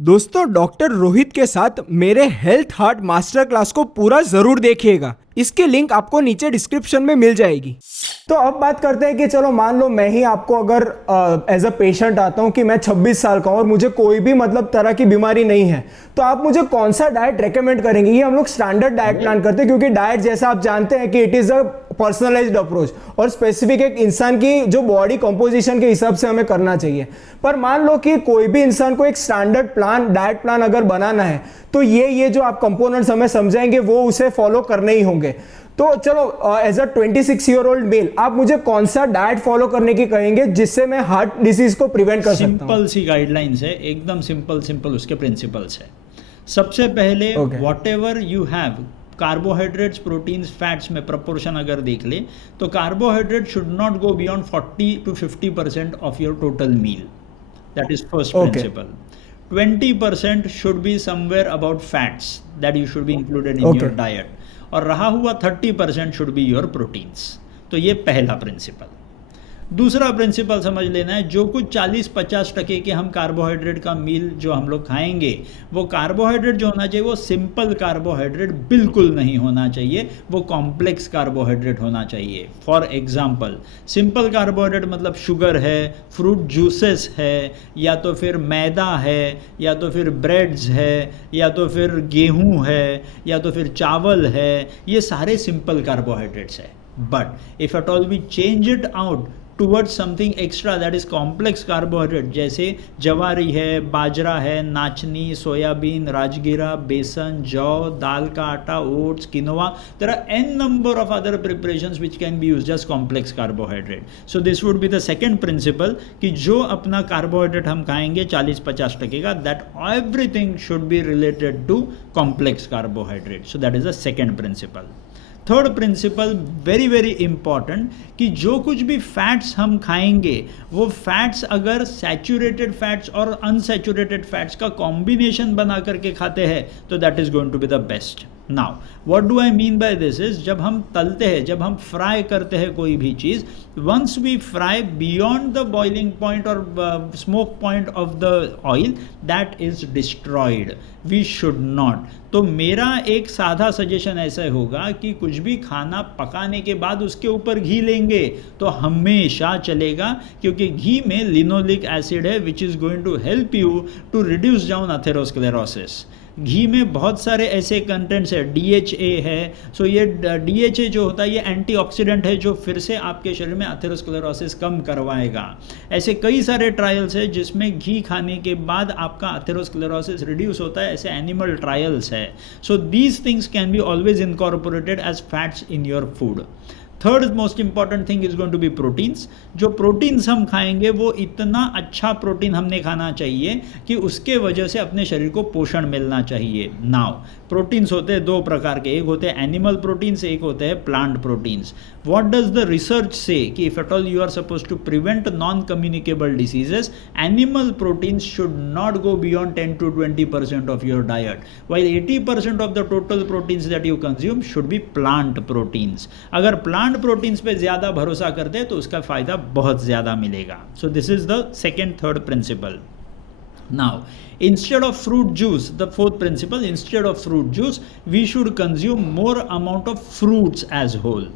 दोस्तों डॉक्टर रोहित के साथ मेरे हेल्थ हार्ट मास्टर क्लास को पूरा जरूर देखिएगा। इसकी लिंक आपको नीचे डिस्क्रिप्शन में मिल जाएगी। तो अब बात करते हैं कि चलो मान लो मैं ही आपको अगर एज अ पेशेंट आता हूं कि मैं 26 साल का हूं और मुझे कोई भी मतलब तरह की बीमारी नहीं है, तो आप मुझे कौन सा डाइट रेकमेंड करेंगे? ये हम लोग स्टैंडर्ड डाइट प्लान करते हैं क्योंकि डाइट जैसा आप जानते हैं कि it is a personalised approach और स्पेसिफिक एक इंसान की जो बॉडी कंपोजिशन के हिसाब से हमें करना चाहिए। पर मान लो कि कोई भी इंसान को एक स्टैंडर्ड प्लान डाइट प्लान अगर बनाना है तो ये जो आप कंपोनेंट्स हमें समझाएंगे वो उसे फॉलो करने ही होंगे। तो चलो एज अ 26-year-old मेल आप मुझे कौन सा डाइट फॉलो करने की कहेंगे जिससे मैं हार्ट डिजीज को प्रिवेंट कर सकता हूं? सिंपल सी गाइडलाइंस है, एकदम सिंपल उसके प्रिंसिपल्स है। सबसे पहले whatever you have carbohydrates, proteins, fats में प्रपोर्शन अगर देख ले तो carbohydrate should not go beyond 40 to 50% of your total meal. That is first principle. 20% should be somewhere about fats that you should be included in your diet, और रहा हुआ 30% should be your proteins. तो ये पहला principal. दूसरा principal समझ लेना है, जो कुछ 40-50% के हम कार्बोहाइड्रेट का मील जो हम लोग खाएंगे वो कार्बोहाइड्रेट जो होना चाहिए वो सिंपल कार्बोहाइड्रेट बिल्कुल नहीं होना चाहिए, वो कॉम्प्लेक्स कार्बोहाइड्रेट होना चाहिए। फॉर एग्जांपल सिंपल कार्बोहाइड्रेट मतलब शुगर है, फ्रूट जूसेस है, या तो फिर मैदा है, या तो फिर ब्रेड्स है, या तो फिर गेहूँ है, या तो फिर चावल है, ये सारे सिंपल कार्बोहाइड्रेट्स है। But if at all we change it out towards something extra that is complex carbohydrate, जैसे जवारी है, बाजरा है, नाचनी, सोयाबीन, राजगीरा, बेसन, जौ, दाल का आटा, oats, quinoa, there are n number of other preparations which can be used as complex carbohydrate. So this would be the second principle कि जो अपना कार्बोहाइड्रेट हम खाएंगे 40-50% का, that everything should be related to complex carbohydrate. So that is the second principle. Third principal very important कि जो कुछ भी फैट्स हम खाएंगे वो फैट्स अगर सैचुरेटेड फैट्स और अनसैचुरेटेड फैट्स का कॉम्बिनेशन बना करके खाते हैं तो that is going to be the best. Now what do I mean by this is, जब हम तलते हैं, जब हम फ्राई करते हैं कोई भी चीज़, once we fry beyond the boiling point और smoke point of the oil that is destroyed, we should not. तो मेरा एक साधा सजेशन ऐसा होगा कि कुछ भी खाना पकाने के बाद उसके ऊपर घी लेंगे तो हमेशा चलेगा, क्योंकि घी में लिनोलिक एसिड है which is going to help you to reduce down atherosclerosis. घी में बहुत सारे ऐसे कंटेंट्स है, DHA है। सो ये DHA जो होता है ये एंटीऑक्सीडेंट है जो फिर से आपके शरीर में अथेरोस्क्लेरोसिस कम करवाएगा। ऐसे कई सारे ट्रायल्स है जिसमें घी खाने के बाद आपका अथेरोस्क्लेरोसिस रिड्यूस होता है, ऐसे एनिमल ट्रायल्स है। So these things can be always incorporated as fats in your food. Third most important thing is going to be proteins. जो प्रोटीन्स हम खाएंगे वो इतना अच्छा प्रोटीन हमने खाना चाहिए कि उसके वजह से अपने शरीर को पोषण मिलना चाहिए। नाउ प्रोटीन्स होते हैं दो प्रकार के, एक होते हैं एनिमल प्रोटीन्स, एक होते हैं plant proteins. What does the research say कि if at all you are suppose to prevent non communicable diseases, animal proteins should not go beyond 10 to 20% of your diet, while 80% of the total proteins that you consume should be plant proteins. अगर plant proteins पे ज़्यादा भरोसा करते हैं तो उसका फ़ायदा बहुत ज़्यादा मिलेगा। So this is the second third principal. Now, instead of fruit juice, the fourth principle, instead of fruit juice, we should consume more amount of fruits as whole.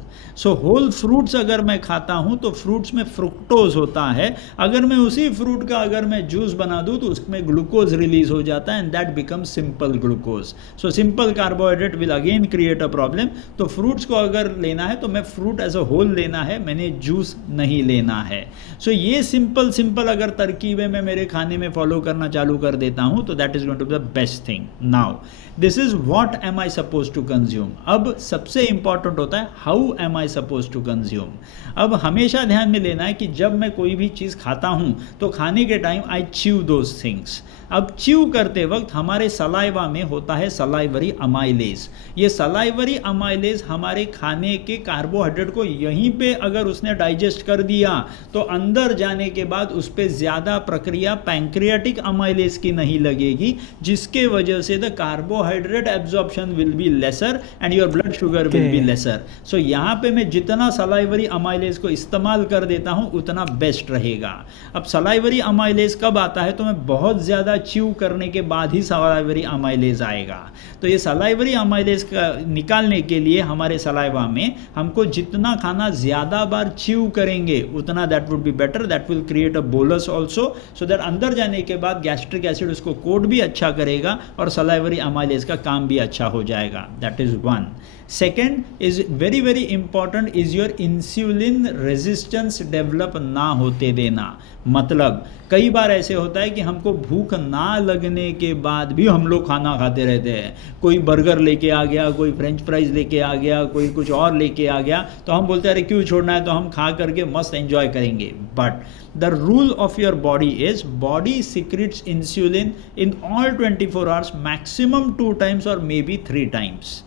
So whole fruits अगर मैं खाता हूँ तो fruits में fructose होता है, अगर मैं उसी fruit का अगर मैं juice बना दूँ तो उसमें glucose release हो जाता है and that becomes simple glucose. So simple carbohydrate will again create a problem. तो fruits को अगर लेना है तो मैं fruit as a whole लेना है, मैंने juice नहीं लेना है। So ये simple अगर तरकीबें मैं मेरे खाने में follow करना चालू कर देता हूं तो that is going to be the best thing. Now this is what am I suppose to consume. अब सबसे इंपॉर्टेंट होता है how am I suppose to consume. अब हमेशा ध्यान में लेना है कि जब मैं कोई भी चीज़ खाता हूं तो खाने के time I chew those things. अब च्यू करते वक्त हमारे सलाइवा में होता है सलाइवरी अमाइलेज। ये सलाइवरी अमाइलेज हमारे खाने के कार्बोहाइड्रेट को यहीं पे अगर उसने डाइजेस्ट कर दिया तो अंदर जाने के बाद उस पर ज़्यादा प्रक्रिया पैंक्रियाटिक अमाइलेज की नहीं लगेगी, जिसके वजह से the carbohydrate absorption will be lesser and your blood sugar will be lesser. So यहाँ पे मैं जितना सलाइवरी अमाइलेज को इस्तेमाल कर देता हूँ उतना बेस्ट रहेगा। अब सलाइवरी अमाइलेज कब आता है, तो मैं बहुत ज़्यादा च्यू करने के बाद ही सलाइवरी अमाइलेज आएगा। तो ये सलाइवरी अमाइलेज का निकालने के लिए हमारे सलाइवा में हमको जितना खाना ज़्यादा बार च्यू करेंगे उतना that would be better, that will create a bolus also, so that अंदर जाने के बाद गैस्ट्रिक एसिड उसको कोट भी अच्छा करेगा और सलाइवरी अमाइलेज का काम भी अच्छा हो जाएगा। That is one. Second is very very important is your insulin resistance develop ना होते देना। मतलब कई बार ऐसे होता है कि हमको भूख ना लगने के बाद भी हम लोग खाना खाते रहते हैं। कोई बर्गर लेके आ गया, कोई फ्रेंच फ्राइज लेके आ गया, कोई कुछ और लेके आ गया, तो हम बोलते हैं अरे क्यों छोड़ना है, तो हम खा करके मस्त एंजॉय करेंगे। But the rule of your body is body secrets insulin in all 24 hours, maximum 2 times और मे बी 3 टाइम्स।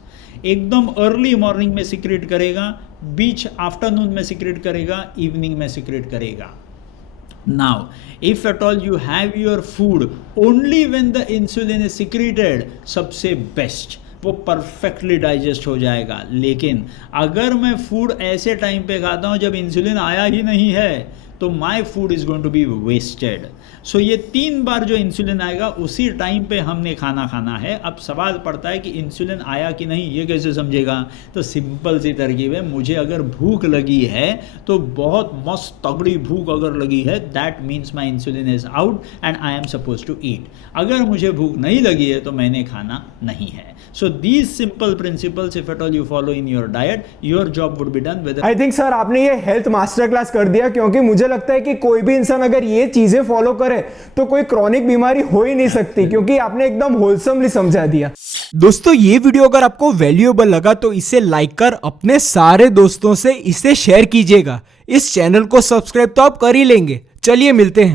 एकदम अर्ली मॉर्निंग में सिक्रेट करेगा, बीच आफ्टरनून में सिक्रेट करेगा, इवनिंग में सिक्रेट करेगा। Now, if at all you have your food only when the insulin is secreted, सबसे बेस्ट, वो परफेक्टली डाइजेस्ट हो जाएगा। लेकिन अगर मैं फूड ऐसे टाइम पे खाता हूँ जब इंसुलिन आया ही नहीं है, तो my food is going to be wasted. So ये 3 बार जो इंसुलिन आएगा उसी टाइम पे हमने खाना खाना है। अब सवाल पड़ता है कि इंसुलिन आया कि नहीं, ये कैसे समझेगा? तो सिंपल सी तरकीब है, मुझे अगर भूख लगी है तो बहुत मस्त तगड़ी भूख अगर लगी है, that means my insulin is out and I am suppose to eat. अगर मुझे भूख नहीं लगी है तो मैंने खाना नहीं है। So these simple principles, if at all you follow in your diet, your job would be done. Whether I think sir आपने ये हेल्थ मास्टर क्लास कर दिया, क्योंकि मुझे लगता है कि कोई भी इंसान अगर ये चीजें फॉलो करे तो कोई क्रॉनिक बीमारी हो ही नहीं सकती, क्योंकि आपने एकदम होलसमली समझा दिया। दोस्तों ये वीडियो अगर आपको वैल्यूएबल लगा तो इसे लाइक कर अपने सारे दोस्तों से इसे शेयर कीजिएगा। इस चैनल को सब्सक्राइब तो आप कर ही लेंगे। चलिए मिलते हैं।